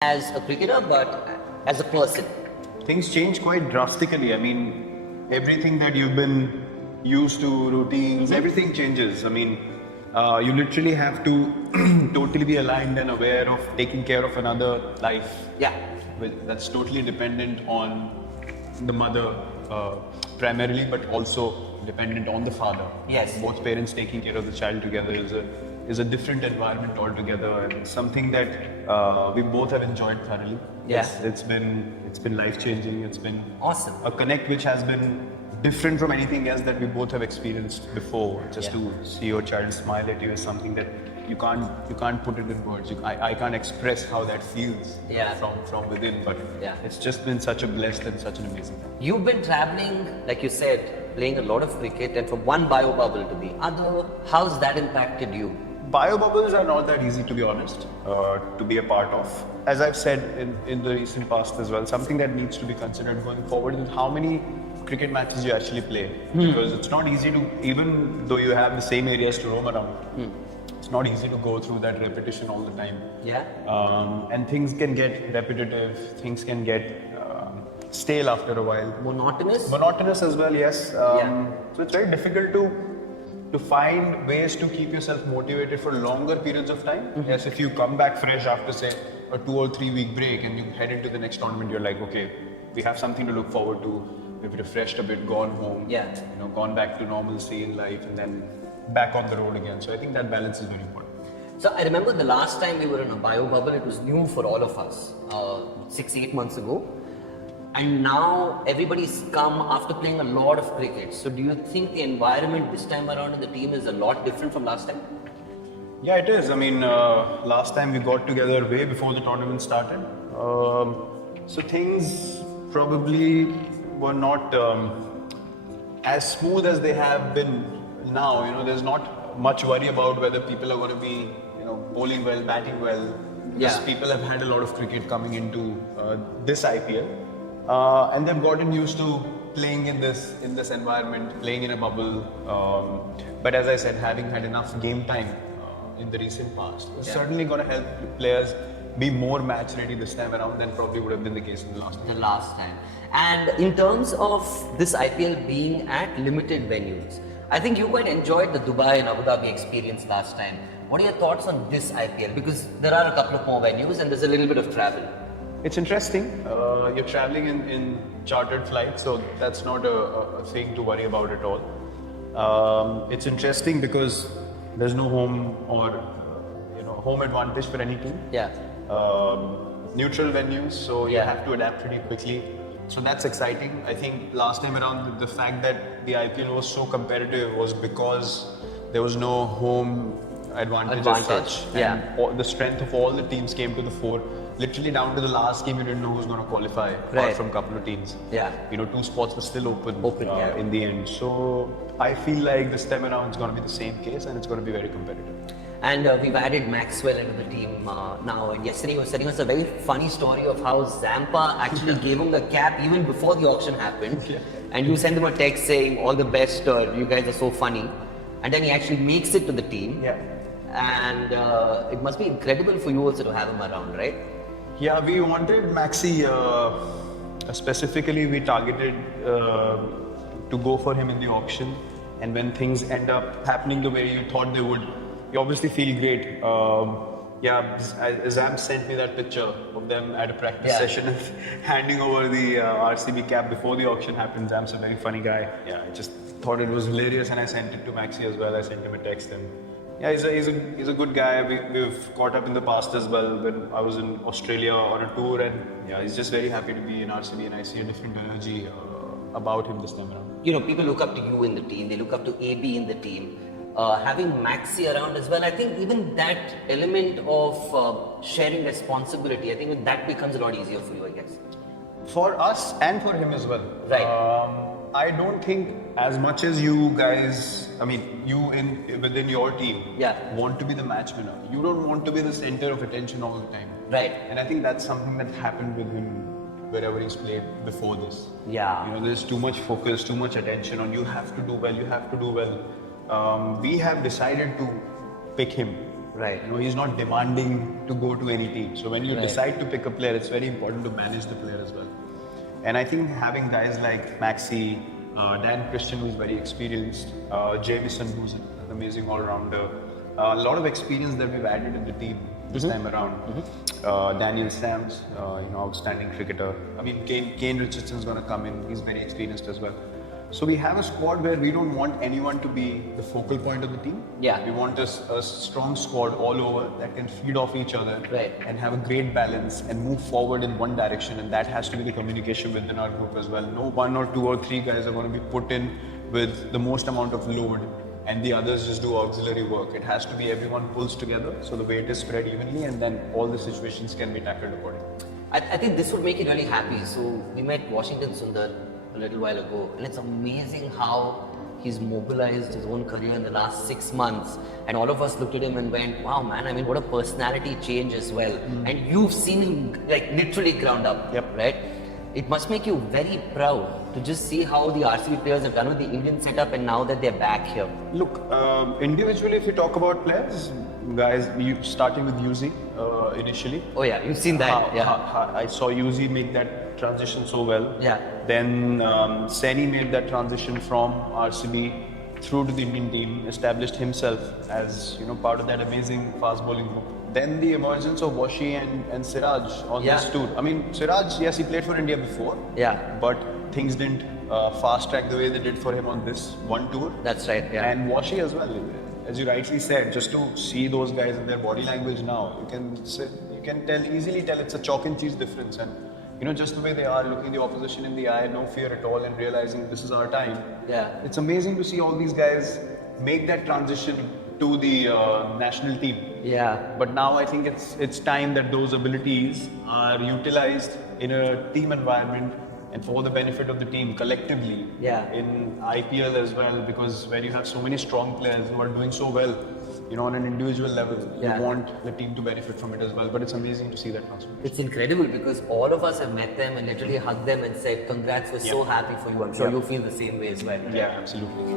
as a cricketer, but as a person? Things change quite drastically. I mean, everything that you've been used to, routines, everything changes. I mean, you literally have to totally be aligned and aware of taking care of another life. Yeah. That's totally dependent on the mother primarily, but also dependent on the father. Yes. Both parents taking care of the child together is a different environment altogether, and something that we both have enjoyed thoroughly. Yeah. It's been life changing. It's been Awesome. a connect which has been different from anything else that we both have experienced before. Just to see your child smile at you is something that you can't put it in words. I can't express how that feels from within. But it's just been such a blessed and such an amazing time. You've been traveling, like you said, playing a lot of cricket, and from one bio bubble to the other. How's that impacted you? Bio bubbles are not that easy, to be honest, to be a part of. As I've said in the recent past as well, something that needs to be considered going forward is how many cricket matches you actually play. Because it's not easy to, even though you have the same areas to roam around, it's not easy to go through that repetition all the time. Yeah. And things can get repetitive, things can get stale after a while. Monotonous? Monotonous as well, yes. So it's very difficult to find ways to keep yourself motivated for longer periods of time. Yes, if you come back fresh after, say, a 2 or 3 week break and you head into the next tournament, you're like, okay, we have something to look forward to. We've refreshed a bit, gone home, gone back to normalcy in life, and then back on the road again. So I think that balance is very important. So I remember the last time we were in a bio bubble, it was new for all of us, 6-8 months ago. And now everybody's come after playing a lot of cricket. So do you think the environment this time around in the team is a lot different from last time? Yeah, it is. I mean, last time we got together way before the tournament started. So things probably were not as smooth as they have been now. You know, there's not much worry about whether people are going to be, bowling well, batting well. Because people have had a lot of cricket coming into this IPL. And they've gotten used to playing in this environment, playing in a bubble. But as I said, having had enough game time in the recent past, it's certainly going to help players be more match ready this time around than probably would have been the case in the last time. And in terms of this IPL being at limited venues, I think you quite enjoyed the Dubai and Abu Dhabi experience last time. What are your thoughts on this IPL? Because there are a couple of more venues and there's a little bit of travel. It's interesting. You're traveling in chartered flights, so that's not a thing to worry about at all. It's interesting because there's no home or home advantage for any team. Yeah. Neutral venues, so you have to adapt pretty quickly. So that's exciting. I think last time around, the fact that the IPL was so competitive was because there was no home advantage. As such. And the strength of all the teams came to the fore. Literally down to the last game, you didn't know who was going to qualify, apart from a couple of teams. Yeah. 2 spots were still open in the end. So I feel like this time around it's going to be the same case, and it's going to be very competitive. And we've added Maxwell into the team now. And yesterday he was telling us a very funny story of how Zampa actually gave him the cap even before the auction happened. And you sent him a text saying, all the best, you guys are so funny. And then he actually makes it to the team. And it must be incredible for you also to have him around, right? Yeah, we wanted Maxi, specifically we targeted to go for him in the auction, and when things end up happening the way you thought they would, you obviously feel great. Zam sent me that picture of them at a practice session handing over the RCB cap before the auction happened. Zam's a very funny guy. Yeah, I just thought it was hilarious, and I sent it to Maxi as well. I sent him a text, and yeah, he's a good guy. We've caught up in the past as well when I was in Australia on a tour, and yeah, he's just very happy to be in RCB, and I see a different energy about him this time around. People look up to you in the team, they look up to AB in the team. Having Maxi around as well, I think even that element of sharing responsibility, I think that becomes a lot easier for you, I guess. For us and for him as well. Right. I don't think as much as you guys, you within your team want to be the match winner. You don't want to be the center of attention all the time. Right. And I think that's something that happened with him wherever he's played before this. Yeah. There's too much focus, too much attention on you have to do well, We have decided to pick him Right. You know, he's not demanding to go to any team. So when you Right. decide to pick a player, it's very important to manage the player as well. And I think having guys like Maxi, Dan Christian, who's very experienced, Jamison, who's an amazing all-rounder, a lot of experience that we've added in the team this time around. Daniel Sams, outstanding cricketer. I mean, Kane Richardson's going to come in. He's very experienced as well. So we have a squad where we don't want anyone to be the focal point of the team. Yeah. We want a strong squad all over that can feed off each other Right. and have a great balance and move forward in one direction. And that has to be the communication within our group as well. No one or two or three guys are going to be put in with the most amount of load and the others just do auxiliary work. It has to be everyone pulls together so the weight is spread evenly and then all the situations can be tackled accordingly. I think this would make you really happy. So we met Washington Sundar a little while ago, and it's amazing how he's mobilized his own career in the last 6 months. And all of us looked at him and went, wow, man, I mean, what a personality change as well. And you've seen him like literally ground up, Yep. right? It must make you very proud to just see how the RCB players have done with the Indian setup and now that they're back here. Look, individually, if you talk about players, guys, starting with Yuzi initially. Oh yeah, you've seen that. I saw Yuzi make that transition so well. Yeah. Then Saini made that transition from RCB through to the Indian team, established himself as part of that amazing fast bowling group. Then the emergence of Washi and Siraj on Yeah. this tour. I mean, Siraj, yes, he played for India before. Yeah. But things didn't fast track the way they did for him on this one tour. That's right. Yeah. And Washi as well. As you rightly said, just to see those guys in their body language now, you can easily tell it's a chalk and cheese difference. And just the way they are, looking the opposition in the eye, no fear at all, and realizing this is our time. Yeah. It's amazing to see all these guys make that transition to the national team. Yeah. But now I think it's time that those abilities are utilized in a team environment and for the benefit of the team collectively. Yeah. In IPL as well, because where you have so many strong players who are doing so well, on an individual level, Yeah. you want the team to benefit from it as well. But it's amazing to see that transformation. It's incredible because all of us have met them and literally hugged them and said, congrats, we're so happy for you. I'm sure Yeah. you feel the same way as well. Yeah, absolutely.